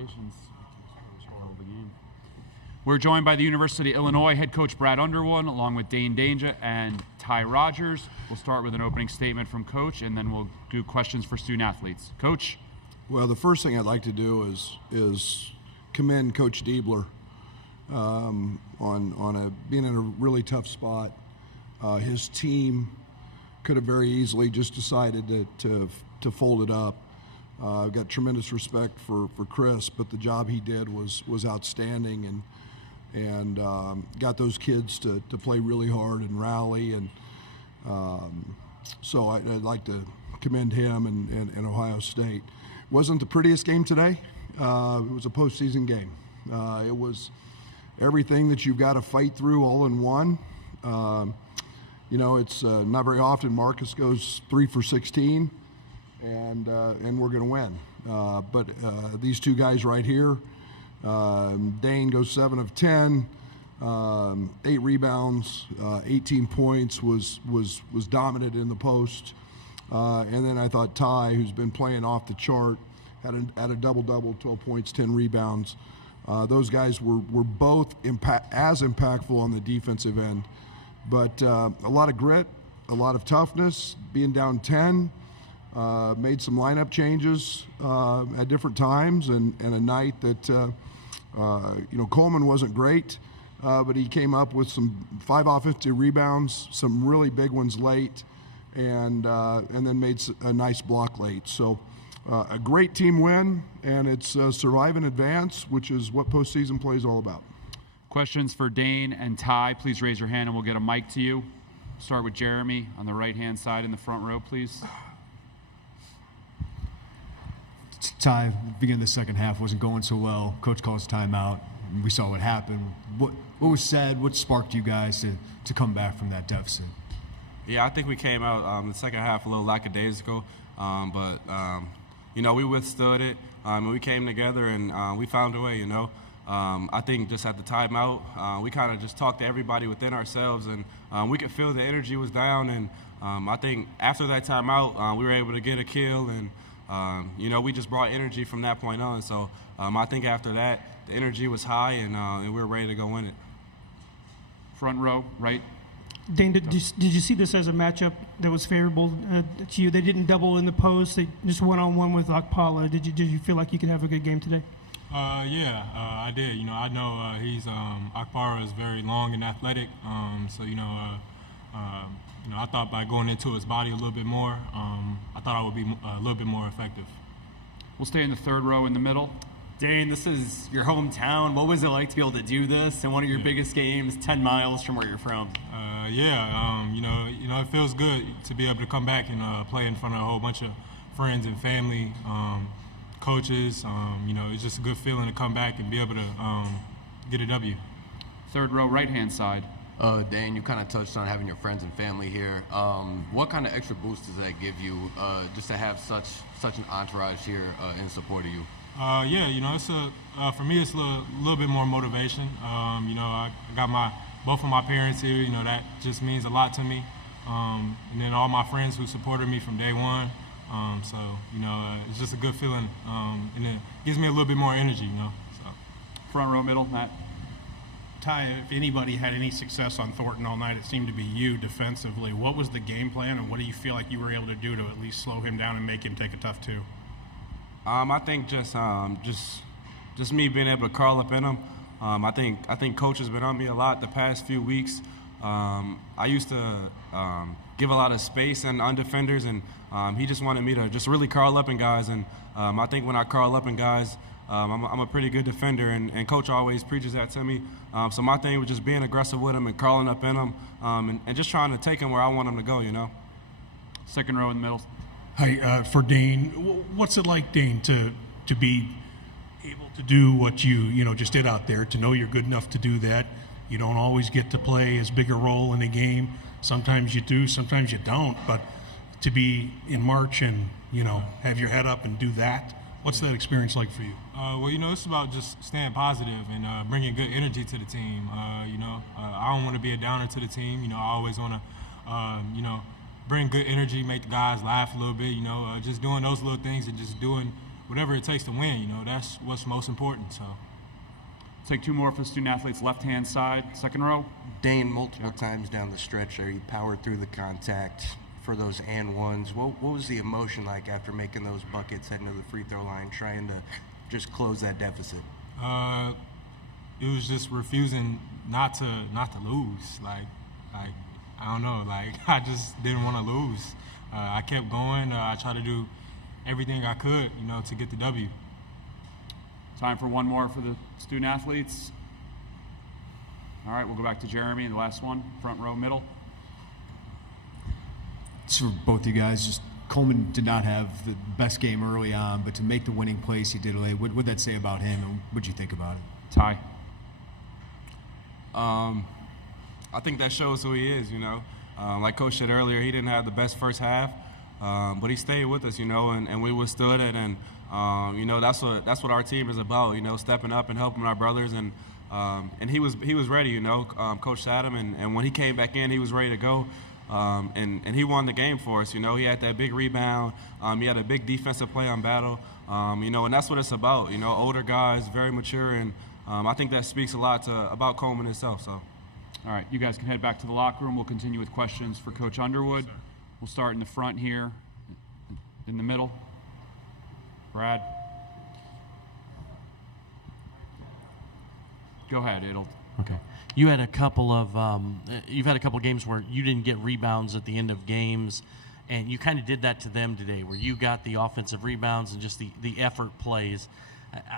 Congratulations. We're joined by the University of Illinois head coach Brad Underwood, along with Dane Danger and Ty Rogers. We'll start with an opening statement from Coach, and then we'll do questions for student athletes. Coach? Well, the first thing I'd like to do is commend Coach Diebler on being in a really tough spot. His team could have very easily just decided to fold it up. I've got tremendous respect for Chris, but the job he did was outstanding, and got those kids to play really hard and rally, and so I'd like to commend him and Ohio State. Wasn't the prettiest game today. It was a postseason game. It was everything that you've got to fight through all in one. It's not very often Marcus goes 3 for 16, and we're going to win. But these two guys right here, Dane goes 7 of 10, 8 rebounds, 18 points, was dominant in the post. And then I thought Ty, who's been playing off the chart, had a double-double, 12 points, 10 rebounds. Those guys were both as impactful on the defensive end. But a lot of grit, a lot of toughness, being down 10, made some lineup changes at different times, and a night that, Coleman wasn't great, but he came up with some 5 offensive rebounds, some really big ones late, and then made a nice block late. So a great team win, and it's survive and advance, which is what postseason play is all about. Questions for Dane and Ty, please raise your hand and we'll get a mic to you. Start with Jeremy on the right-hand side in the front row, please. Ty, beginning of the second half wasn't going so well. Coach calls timeout. We saw what happened. What was said? What sparked you guys to come back from that deficit? Yeah, I think we came out the second half a little lackadaisical, but we withstood it, and we came together and we found a way. I think just at the timeout, we kind of just talked to everybody within ourselves, and we could feel the energy was down. And I think after that timeout, we were able to get a kill, and we just brought energy from that point on. So I think after that, the energy was high, and we were ready to go win it. Front row, right. Dane, did you see this as a matchup that was favorable to you? They didn't double in the post; they just one-on-one with Akpala. Did you feel like you could have a good game today? I did. I know he's Akpara is very long and athletic. I thought by going into his body a little bit more, I thought I would be a little bit more effective. We'll stay in the third row in the middle. Dane, this is your hometown. What was it like to be able to do this in one of your biggest games, 10 miles from where you're from? It feels good to be able to come back and play in front of a whole bunch of friends and family, coaches. It's just a good feeling to come back and be able to get a W. Third row, right-hand side. Dane, you kind of touched on having your friends and family here. What kind of extra boost does that give you, just to have such an entourage here in support of you? It's for me, it's a little bit more motivation. I got both of my parents here. That just means a lot to me. And then all my friends who supported me from day one. It's just a good feeling, and it gives me a little bit more energy. So. Front row, middle, Matt. Ty, if anybody had any success on Thornton all night, it seemed to be you defensively. What was the game plan, and what do you feel like you were able to do to at least slow him down and make him take a tough two? I think just me being able to curl up in him. I think Coach has been on me a lot the past few weeks. I used to give a lot of space on defenders, and he just wanted me to just really curl up in guys. And I think when I curl up in guys, I'm a pretty good defender, and Coach always preaches that to me. So my thing was just being aggressive with him and crawling up in him, and just trying to take him where I want him to go. Second row in the middle. Hi, for Dane, what's it like, Dane, to be able to do what you just did out there, to know you're good enough to do that? You don't always get to play as big a role in a game. Sometimes you do, sometimes you don't. But to be in March and, have your head up and do that, what's that experience like for you? It's about just staying positive and bringing good energy to the team. I don't want to be a downer to the team. I always want to, bring good energy, make the guys laugh a little bit. Just doing those little things and just doing whatever it takes to win. You know, that's what's most important. So. Take two more for the student athletes, left-hand side, second row. Dane, multiple times down the stretch there, you powered through the contact for those and ones. What was the emotion like after making those buckets, heading to the free throw line, trying to just close that deficit? It was just refusing not to lose. Like I don't know. Like I just didn't want to lose. I kept going. I tried to do everything I could, you know, to get the W. Time for one more for the student athletes. All right, we'll go back to Jeremy, the last one, front row, middle. So for both you guys, just Coleman did not have the best game early on, but to make the winning plays he did late, what would that say about him, and what'd you think about it? Ty. I think that shows who he is, you know. Like Coach said earlier, he didn't have the best first half, but he stayed with us, you know, and we withstood it. And, you know, that's what our team is about, you know, stepping up and helping our brothers. And he was ready, you know. Coach sat him, and when he came back in, he was ready to go. And he won the game for us, you know. He had that big rebound. He had a big defensive play on Battle, you know, and that's what it's about, you know, older guys, very mature. And I think that speaks a lot about Coleman itself, so. All right, you guys can head back to the locker room. We'll continue with questions for Coach Underwood. We'll start in the front here, in the middle. Brad. Go ahead, Adel. Okay. You had a couple of you've had a couple of games where you didn't get rebounds at the end of games, and you kind of did that to them today, where you got the offensive rebounds and just the effort plays.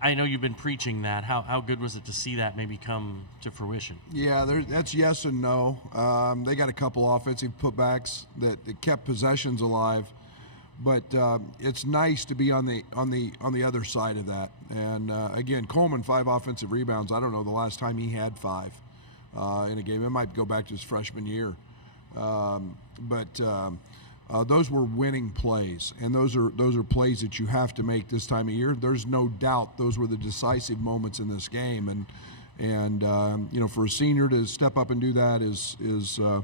I know you've been preaching that. How good was it to see that maybe come to fruition? Yeah, that's yes and no. They got a couple offensive putbacks that kept possessions alive, but it's nice to be on the other side of that. And again, Coleman 5 offensive rebounds. I don't know the last time he had 5 in a game. It might go back to his freshman year, those were winning plays, and those are plays that you have to make this time of year. There's no doubt those were the decisive moments in this game, and you know, for a senior to step up and do that is you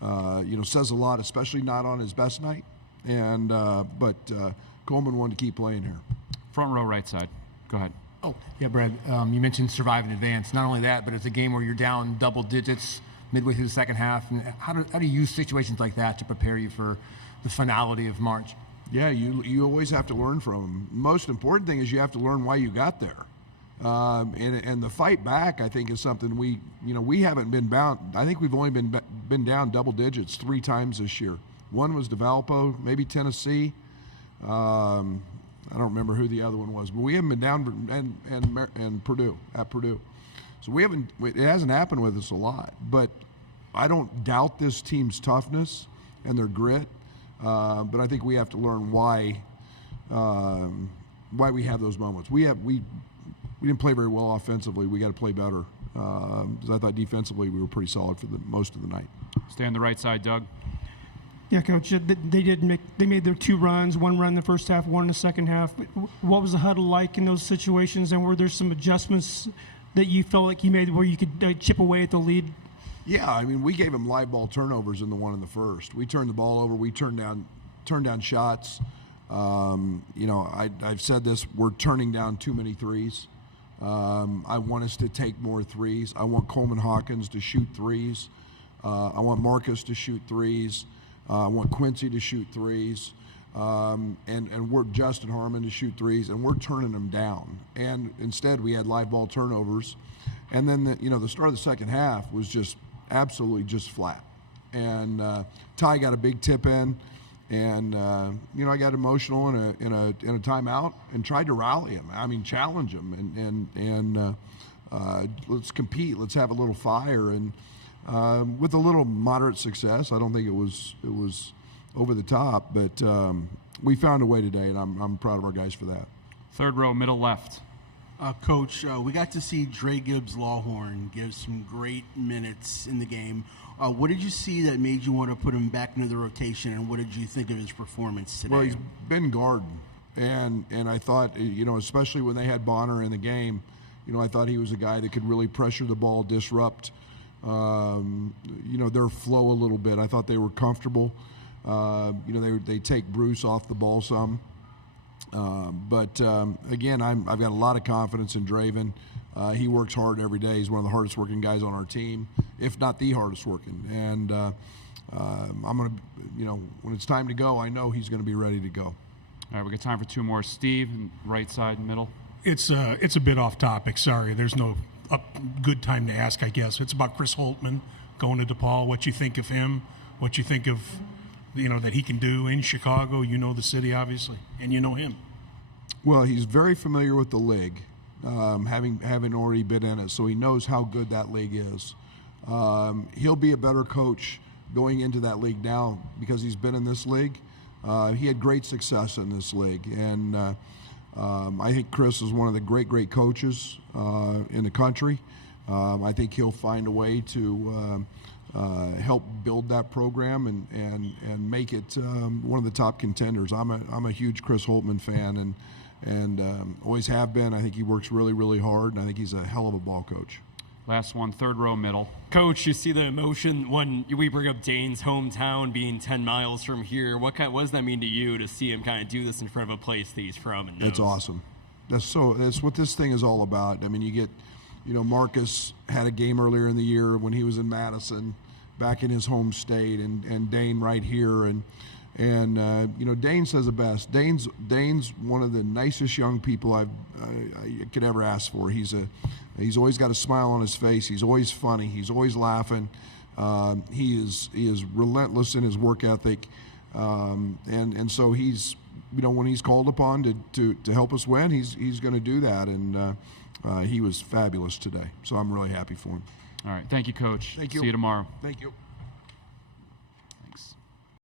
know, says a lot, especially not on his best night. And but Coleman wanted to keep playing here. Front row, right side. Go ahead. Oh, yeah, Brad. You mentioned survive in advance. Not only that, but it's a game where you're down double digits midway through the second half. And how do you use situations like that to prepare you for the finality of March? Yeah, you always have to learn from them. Most important thing is you have to learn why you got there. And the fight back, I think, is something we haven't been bound. I think we've only been down double digits 3 times this year. One was DeValpo, maybe Tennessee. I don't remember who the other one was, but we haven't been down, and Purdue, at Purdue. So it hasn't happened with us a lot, but I don't doubt this team's toughness and their grit, but I think we have to learn why we have those moments. We didn't play very well offensively. We got to play better, because I thought defensively we were pretty solid for most of the night. Stay on the right side, Doug. Yeah, Coach, they made their 2 runs, 1 run in the first half, 1 in the second half. What was the huddle like in those situations, and were there some adjustments that you felt like you made where you could chip away at the lead? Yeah, I mean, we gave them live ball turnovers in the one in the first. We turned the ball over. We turned down shots. You know, I've said this, we're turning down too many threes. I want us to take more threes. I want Coleman Hawkins to shoot threes. I want Marcus to shoot threes. I want Quincy to shoot threes, and we're Justin Harmon to shoot threes, and we're turning them down. And instead, we had live ball turnovers, and then the start of the second half was just absolutely just flat. And Ty got a big tip in, and I got emotional in a timeout and tried to rally him. I mean, challenge him, and let's compete. Let's have a little fire. And with a little moderate success. I don't think it was over the top, but we found a way today, and I'm proud of our guys for that. Third row, middle left. Coach, we got to see Dre Gibbs Lawhorn give some great minutes in the game. What did you see that made you want to put him back into the rotation, and what did you think of his performance today? Well, he's been guarding, and I thought, especially when they had Bonner in the game, I thought he was a guy that could really pressure the ball, disrupt their flow a little bit. I thought they were comfortable. They take Bruce off the ball some. Again, I've got a lot of confidence in Draven. He works hard every day. He's one of the hardest working guys on our team, if not the hardest working. And I'm going to, when it's time to go, I know he's going to be ready to go. All right, we got time for two more. Steve, right side, middle. It's a bit off topic. Sorry, there's no good time to ask, I guess. It's about Chris Holtmann going to DePaul. What you think of him? What you think of, that he can do in Chicago? You know the city, obviously, and you know him. Well, he's very familiar with the league, having already been in it, so he knows how good that league is. He'll be a better coach going into that league now because he's been in this league. He had great success in this league, and I think Chris is one of the great coaches in the country. I think he'll find a way to help build that program and make it one of the top contenders. I'm a huge Chris Holtmann fan and always have been. I think he works really hard, and I think he's a hell of a ball coach. Last one, third row, middle. Coach, you see the emotion when we bring up Dane's hometown being 10 miles from here. What does that mean to you to see him kind of do this in front of a place that he's from and knows? That's awesome. That's what this thing is all about. I mean, you get, Marcus had a game earlier in the year when he was in Madison, back in his home state, and Dane right here, and Dane says it best. Dane's one of the nicest young people I could ever ask for. He's always got a smile on his face. He's always funny. He's always laughing. He is relentless in his work ethic, and so he's when he's called upon to help us win, he's going to do that, and he was fabulous today. So I'm really happy for him. All right, thank you, Coach. Thank you. See you tomorrow. Thank you.